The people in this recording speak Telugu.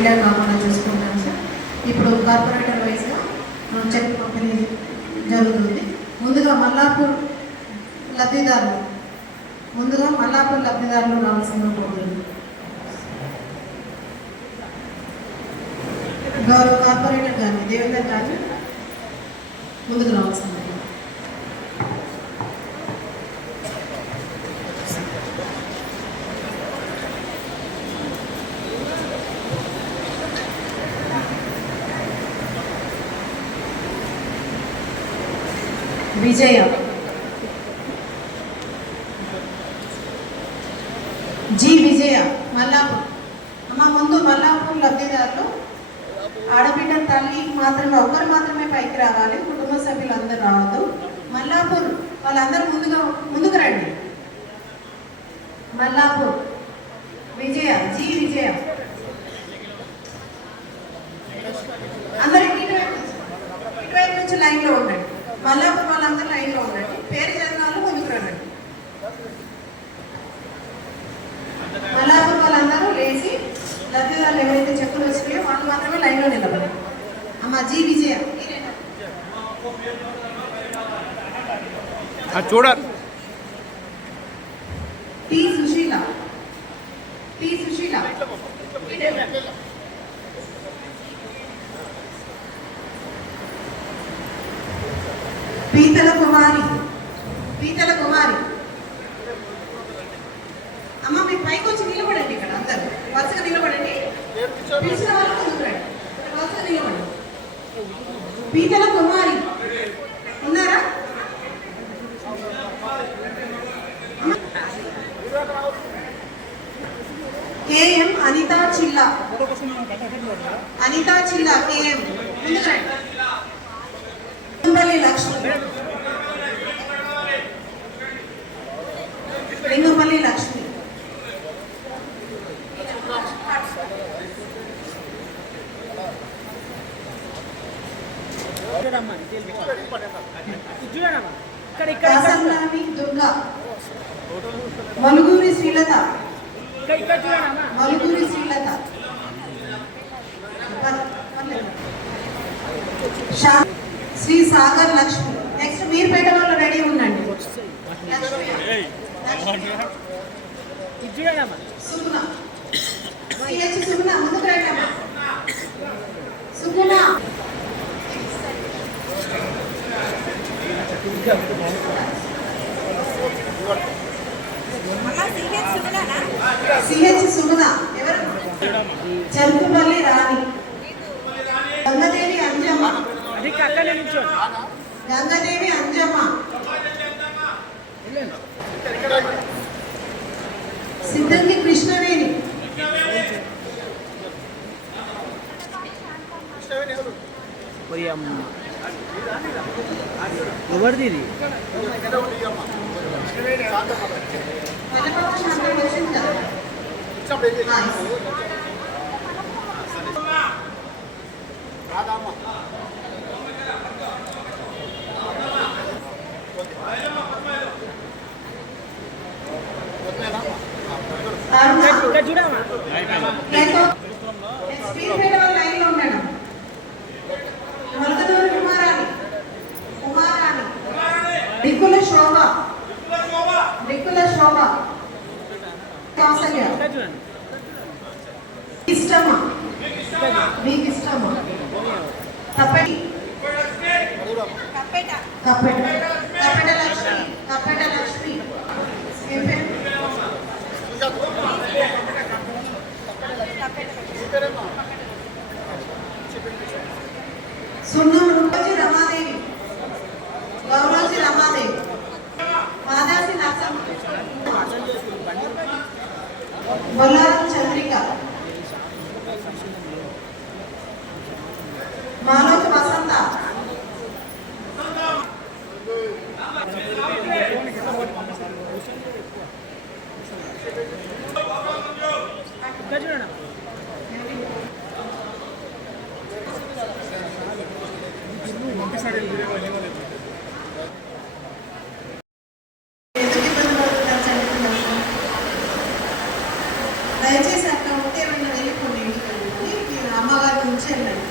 డిలే కాకుండా చూసుకుంటాం సార్. ఇప్పుడు కార్పొరేటర్ వైజ్గా చెక్ పంపిణీ జరుగుతుంది. ముందుగా మల్లాపూర్ లబ్ధిదారులు రావాల్సిందిగా కోరుతుంది. గౌరవ కార్పొరేటర్ గారిని దేవేందర్ గారిని ముందుకు రావాల్సింది. విజయ విజయ మల్లాపూర్ అమ్మ. ముందు మల్లాపూర్ లబ్ధిదారులు ఆడబిడ్డ తల్లి మాత్రమే ఒకరు మాత్రమే పైకి రావాలి, కుటుంబ సభ్యులు అందరూ రావద్దు. మల్లాపూర్ వాళ్ళందరూ ముందుకు రండి. మల్లాపూర్ విజయ విజయ అందరూ ఇటువైపు నుంచి లైన్లో ఉండండి. మల్లాపూర్ వాళ్ళందరూ లైన్లో ఉండండి. పేరు చదివిన వాళ్ళు ముందుకు రండి. మల్లాపూర్ వాళ్ళందరూ లేచి లబ్ధిదారులు ఎవరైతే చెక్కులు వచ్చినాయో వాళ్ళు మాత్రమే లైన్లో నిలబడి. అమ్మ విజయ చూడాలి. సుశీల పీతల కుమారి అమ్మ. మీ పైకి వచ్చి నిలబడండి. ఇక్కడ అందరు వరుసగా నిలబడండి. పిలిచిన వాళ్ళు ముందుకు రండి. వరుసగా నిలబడండి. పీతల కుమారి ఉన్నారా? కేఎం అనితా చిల్లా కేఎం ముందుకు రండి. లింగంపల్లి లక్ష్మి దుర్గా మలుగూరి శ్రీలత శ్రీ సాగర్ లక్ష్మి. నెక్స్ట్ మీరుపేట వాళ్ళు రెడీ ఉండండి. సుగుణ ముందుకు రండి. సుగుణ సుగుణ ఎవరు? చెరుకుపల్లి రాణి. గంగదేవి అంజమ్మ. సిద్ధంగి కృష్ణవేణి. ఎవరిది ఇది? రిక్కుల శోభ ఇష్టమా మీకు ఇష్టమా? కప్పెట లక్ష్మి సున్నం రమాదేవి గౌరవజీ రమాదేవి మాదాసి నరసమ్మ బొల్లారం చంద్రిక మాలోకి వసంత వచ్చి వెళ్ళండి.